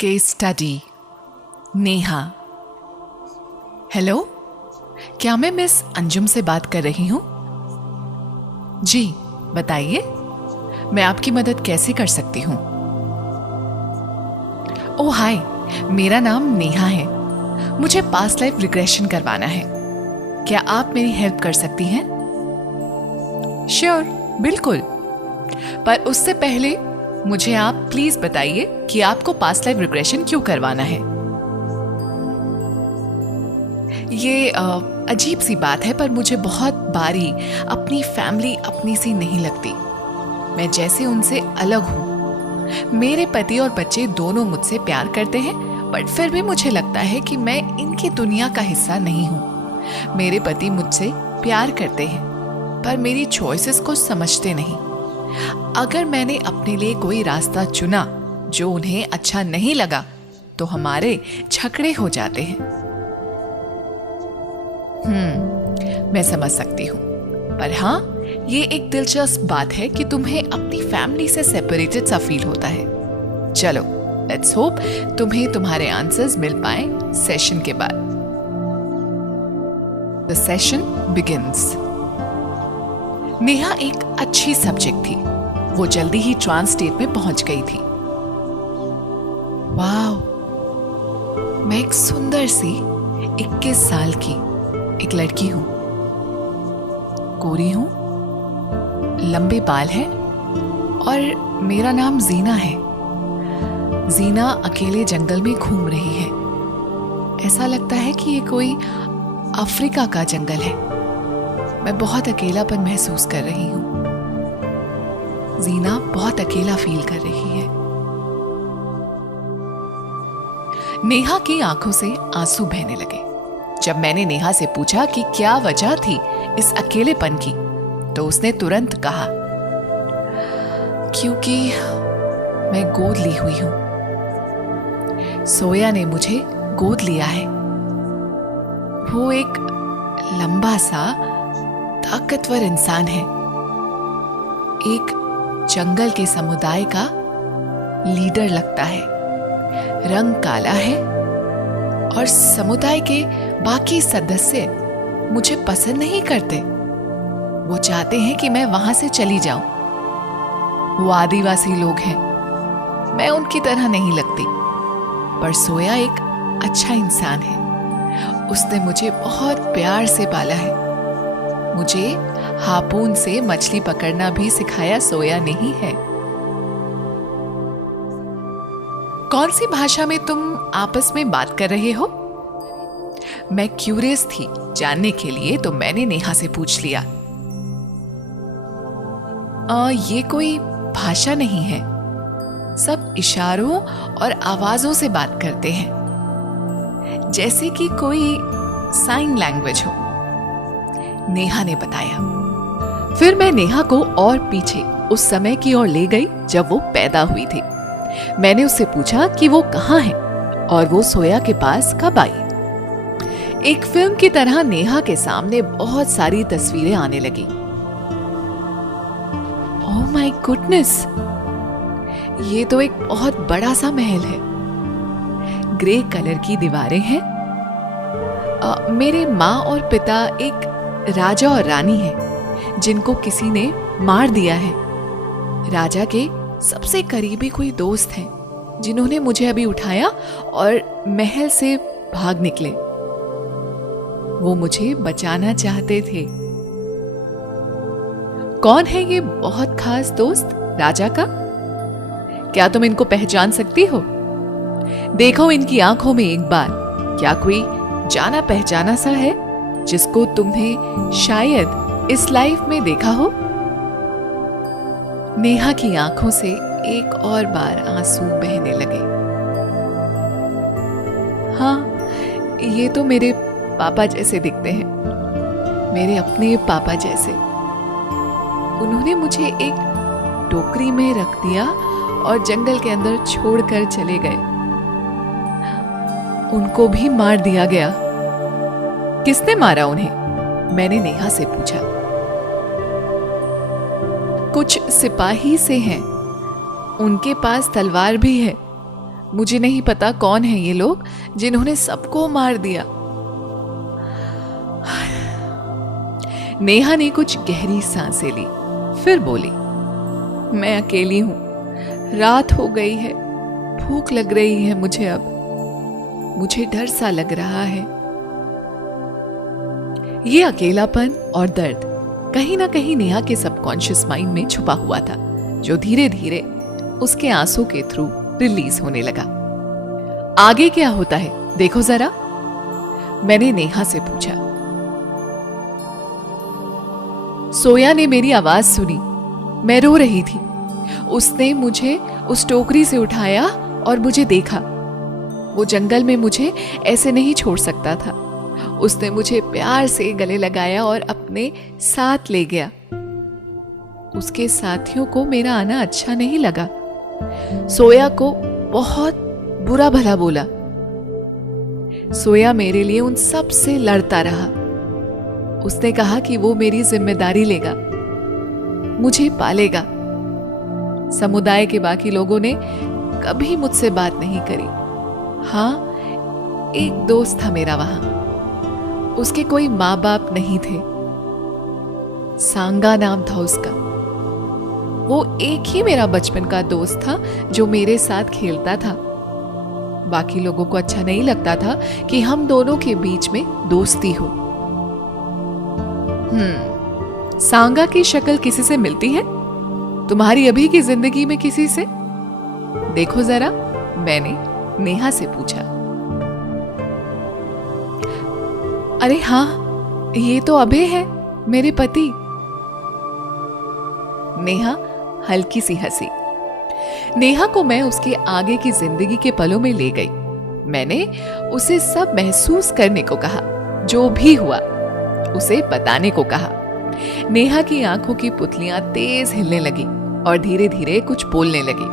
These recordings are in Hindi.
Case study. नेहा। हेलो, क्या मैं मिस अंजुम से बात कर रही हूँ? जी बताइए, मैं आपकी मदद कैसे कर सकती हूँ? ओह हाय, मेरा नाम नेहा है। मुझे पास्ट लाइफ रिग्रेशन करवाना है। क्या आप मेरी हेल्प कर सकती हैं? श्योर, बिल्कुल। पर उससे पहले मुझे आप प्लीज बताइए कि आपको पास्ट लाइफ रिग्रेशन क्यों करवाना है। ये अजीब सी बात है, पर मुझे बहुत बारी अपनी फैमिली अपनी सी नहीं लगती। मैं जैसे उनसे अलग हूँ। मेरे पति और बच्चे दोनों मुझसे प्यार करते हैं, बट फिर भी मुझे लगता है कि मैं इनकी दुनिया का हिस्सा नहीं हूँ। मेरे पति मुझसे प्यार करते हैं, पर मेरी चॉइसेस को समझते नहीं। अगर मैंने अपने लिए कोई रास्ता चुना जो उन्हें अच्छा नहीं लगा, तो हमारे झगड़े हो जाते हैं। मैं समझ सकती हूँ, पर हाँ, ये एक दिलचस्प बात है कि तुम्हें अपनी फैमिली से सेपरेटेड सा फील होता है। चलो, लेट्स होप तुम्हें तुम्हारे आंसर्स मिल पाए सेशन के बाद। The session begins. नेहा एक अच्छी सब्जेक्ट थी। वो जल्दी ही ट्रांस स्टेट में पहुंच गई थी। वाह, मैं एक सुंदर सी 21 साल की एक लड़की हूं। गोरी हूं, लंबे बाल हैं और मेरा नाम जीना है। जीना अकेले जंगल में घूम रही है। ऐसा लगता है कि ये कोई अफ्रीका का जंगल है। मैं बहुत अकेलापन महसूस कर रही हूं। जीना बहुत अकेला फील कर रही है। नेहा की आंखों से आंसू बहने लगे। जब मैंने नेहा से पूछा कि क्या वजह थी इस अकेलेपन की, तो उसने तुरंत कहा, क्योंकि मैं गोद ली हुई हूं। सोया ने मुझे गोद लिया है। वो एक लंबा सा ताकतवर इंसान है। एक जंगल के समुदाय का लीडर लगता है। रंग काला है और समुदाय के बाकी सदस्य मुझे पसंद नहीं करते। वो चाहते हैं कि मैं वहां से चली जाऊं। वो आदिवासी लोग हैं। मैं उनकी तरह नहीं लगती, पर सोया एक अच्छा इंसान है। उसने मुझे बहुत प्यार से पाला है। मुझे हापून से मछली पकड़ना भी सिखाया सोया ने ही है। कौन सी भाषा में तुम आपस में बात कर रहे हो? मैं क्यूरियस थी जानने के लिए, तो मैंने नेहा से पूछ लिया। ये कोई भाषा नहीं है। सब इशारों और आवाजों से बात करते हैं, जैसे कि कोई साइन लैंग्वेज हो, नेहा ने बताया। फिर मैं नेहा को और पीछे उस समय की ओर ले गई जब वो पैदा हुई थी। मैंने उससे पूछा कि वो कहाँ है और वो सोया के पास कब आई। एक फिल्म की तरह नेहा के सामने बहुत सारी तस्वीरें आने लगी। ओह माय गुडनेस, ये तो एक बहुत बड़ा सा महल है। ग्रे कलर की दीवारें हैं। मेरे माँ और पिता एक राजा और रानी हैं, जिनको किसी ने मार दिया है। राजा के सबसे करीबी कोई दोस्त हैं, जिन्होंने मुझे अभी उठाया और महल से भाग निकले। वो मुझे बचाना चाहते थे। कौन है ये बहुत खास दोस्त राजा का? क्या तुम इनको पहचान सकती हो? देखो इनकी आंखों में एक बार। क्या कोई जाना पहचाना सा है जिसको तुमने शायद इस लाइफ में देखा हो? नेहा की आंखों से एक और बार आंसू बहने लगे। हाँ, ये तो मेरे पापा जैसे दिखते हैं, मेरे अपने पापा जैसे। उन्होंने मुझे एक टोकरी में रख दिया और जंगल के अंदर छोड़कर चले गए। उनको भी मार दिया गया। किसने मारा उन्हें? मैंने नेहा से पूछा। कुछ सिपाही से हैं। उनके पास तलवार भी है। मुझे नहीं पता कौन है ये लोग जिन्होंने सबको मार दिया। नेहा ने कुछ गहरी सांसें ली, फिर बोली, मैं अकेली हूं, रात हो गई है, भूख लग रही है मुझे, अब मुझे डर सा लग रहा है। ये अकेलापन और दर्द कहीं ना कहीं नेहा के सबकॉन्शियस माइंड में छुपा हुआ था, जो धीरे धीरे उसके आंसू के थ्रू रिलीज होने लगा। आगे क्या होता है देखो जरा, मैंने नेहा से पूछा। सोया ने मेरी आवाज सुनी, मैं रो रही थी। उसने मुझे उस टोकरी से उठाया और मुझे देखा। वो जंगल में मुझे ऐसे नहीं छोड़ सकता था। उसने मुझे प्यार से गले लगाया और अपने साथ ले गया। उसके साथियों को मेरा आना अच्छा नहीं लगा। सोया को बहुत बुरा भला बोला। सोया मेरे लिए उन सब से लड़ता रहा। उसने कहा कि वो मेरी जिम्मेदारी लेगा, मुझे पालेगा। समुदाय के बाकी लोगों ने कभी मुझसे बात नहीं करी। हाँ, एक दोस्त था मेरा वहां, उसके कोई माँ बाप नहीं थे। सांगा नाम था उसका। वो एक ही मेरा बचपन का दोस्त था जो मेरे साथ खेलता था। बाकी लोगों को अच्छा नहीं लगता था कि हम दोनों के बीच में दोस्ती हो। सांगा की शक्ल किसी से मिलती है तुम्हारी अभी की जिंदगी में किसी से? देखो जरा, मैंने नेहा से पूछा। अरे हाँ, ये तो अभय है, मेरे पति। नेहा हल्की सी हंसी। नेहा को मैं उसके आगे की जिंदगी के पलों में ले गई। मैंने उसे सब महसूस करने को कहा, जो भी हुआ उसे बताने को कहा। नेहा की आंखों की पुतलियां तेज हिलने लगी और धीरे धीरे कुछ बोलने लगी।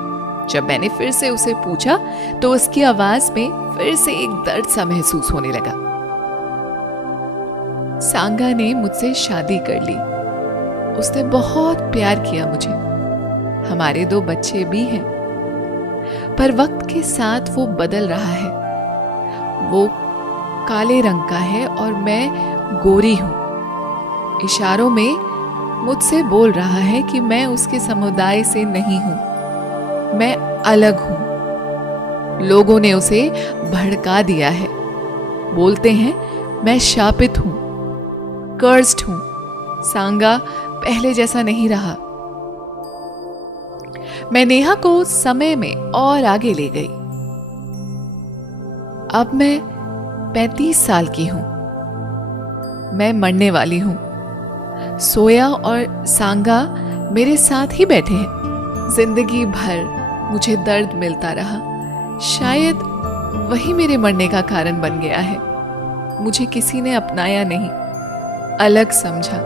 जब मैंने फिर से उसे पूछा तो उसकी आवाज में फिर से एक दर्द सा महसूस होने लगा। सांगा ने मुझसे शादी कर ली। उसने बहुत प्यार किया मुझे। हमारे 2 बच्चे भी हैं। पर वक्त के साथ वो बदल रहा है। वो काले रंग का है और मैं गोरी हूं। इशारों में मुझसे बोल रहा है कि मैं उसके समुदाय से नहीं हूं, मैं अलग हूं। लोगों ने उसे भड़का दिया है। बोलते हैं मैं शापित हूं, कर्स्ड हूं। सांगा पहले जैसा नहीं रहा। मैं नेहा को समय में और आगे ले गई। अब मैं 35 साल की हूं। मैं मरने वाली हूं। सोया और सांगा मेरे साथ ही बैठे हैं। जिंदगी भर मुझे दर्द मिलता रहा। शायद वही मेरे मरने का कारण बन गया है। मुझे किसी ने अपनाया नहीं, अलग समझा,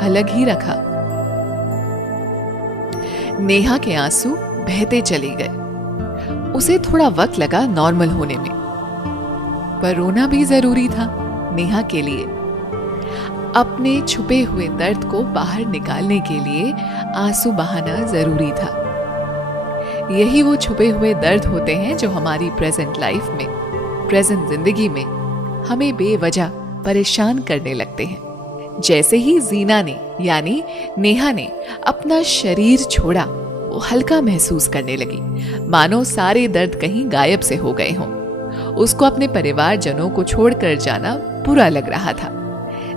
अलग ही रखा। नेहा के आंसू बहते चले गए। उसे थोड़ा वक्त लगा नॉर्मल होने में, पर रोना भी जरूरी था नेहा के लिए। अपने छुपे हुए दर्द को बाहर निकालने के लिए आंसू बहाना जरूरी था। यही वो छुपे हुए दर्द होते हैं जो हमारी प्रेजेंट लाइफ में, प्रेजेंट जिंदगी में हमें बेवजह परेशान करने लगते हैं। जैसे ही जीना ने यानी नेहा ने अपना शरीर छोड़ा, वो हल्का महसूस करने लगी, मानो सारे दर्द कहीं गायब से हो गए हों। उसको अपने परिवारजनों को छोड़कर जाना बुरा लग रहा था।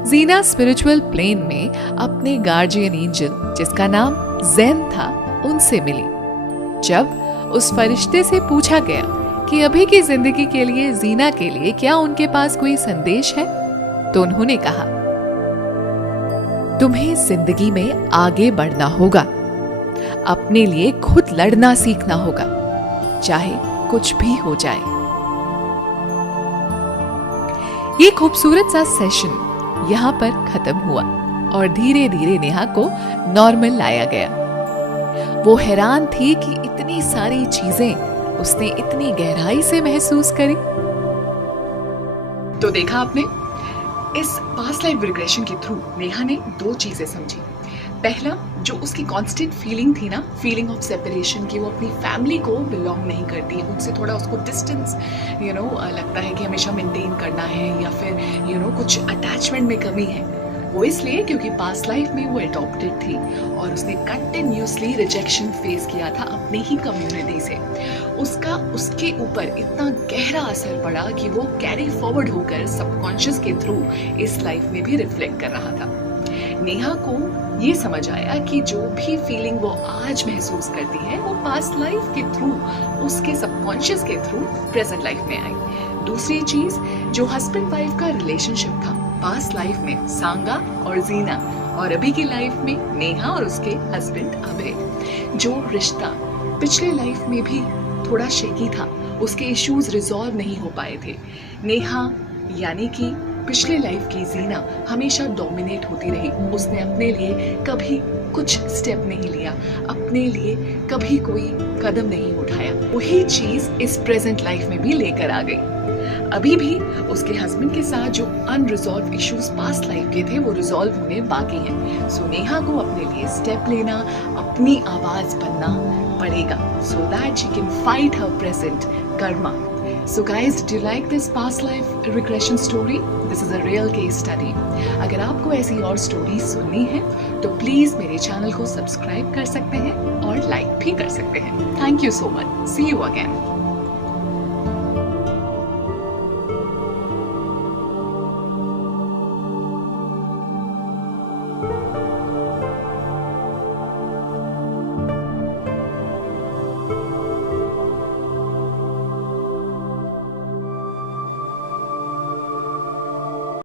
जीना स्पिरिचुअल प्लेन में अपने गार्जियन एंजल, जिसका नाम ज़ेन था, उनसे मिली। जब उस फरिश्ते से पूछा गया कि अभी की जिंदगी के लिए जीना के लिए क्या उनके पास कोई संदेश है, तो उन्होंने कहा, तुम्हें जिंदगी में आगे बढ़ना होगा, अपने लिए खुद लड़ना सीखना होगा, चाहे कुछ भी हो जाए। ये खूबसूरत सा सेशन यहां पर खत्म हुआ और धीरे धीरे नेहा को नॉर्मल लाया गया। वो हैरान थी कि इतनी सारी चीजें उसने इतनी गहराई से महसूस करी। तो देखा आपने, इस पास्ट लाइफ रिग्रेशन के थ्रू नेहा ने 2 चीजें समझी। पहला, जो उसकी कांस्टेंट फीलिंग थी ना, फीलिंग ऑफ सेपरेशन की, वो अपनी फैमिली को बिलोंग नहीं करती है, उनसे थोड़ा उसको डिस्टेंस लगता है कि हमेशा मेंटेन करना है, या फिर कुछ अटैचमेंट में कमी है। वो इसलिए क्योंकि पास्ट लाइफ में वो अडॉप्टेड थी और उसने कंटिन्यूसली रिजेक्शन फेस किया था अपनी ही कम्युनिटी से। उसका उसके ऊपर इतना गहरा असर पड़ा कि वो कैरी फॉरवर्ड होकर सबकॉन्शियस के थ्रू इस लाइफ में भी रिफ्लेक्ट कर रहा था। नेहा को ये समझ आया कि जो भी फीलिंग वो आज महसूस करती है वो पास्ट लाइफ के थ्रू, उसके सबकॉन्शियस के थ्रू प्रेजेंट लाइफ में आई। दूसरी चीज, जो हस्बैंड वाइफ का रिलेशनशिप था पास्ट लाइफ में सांगा और जीना, और अभी की लाइफ में नेहा और उसके हस्बैंड अभय, जो रिश्ता पिछले लाइफ में भी थोड़ा शेकी था, उसके इश्यूज रिजॉल्व नहीं हो पाए थे। नेहा यानी कि पिछले लाइफ की जीना हमेशा डोमिनेट होती रही, उसने अपने लिए कभी कुछ स्टेप नहीं लिया, अपने लिए कभी कोई कदम नहीं उठाया। वही चीज इस प्रेजेंट लाइफ में भी लेकर आ गई। अभी भी उसके हस्बैंड के साथ जो अनरिजॉल्व इश्यूज पास्ट लाइफ के थे वो रिजॉल्व होने बाकी हैं। सो नेहा को अपने लिए स्टेप लेना, अपनी आवाज बनना पड़ेगा, so that she can fight her present karma. So guys, did you like this past life regression story? This is a real case study. अगर आपको ऐसी और स्टोरीज सुननी है तो प्लीज मेरे चैनल को सब्सक्राइब कर सकते हैं और लाइक भी कर सकते हैं। Thank you so much. See you again.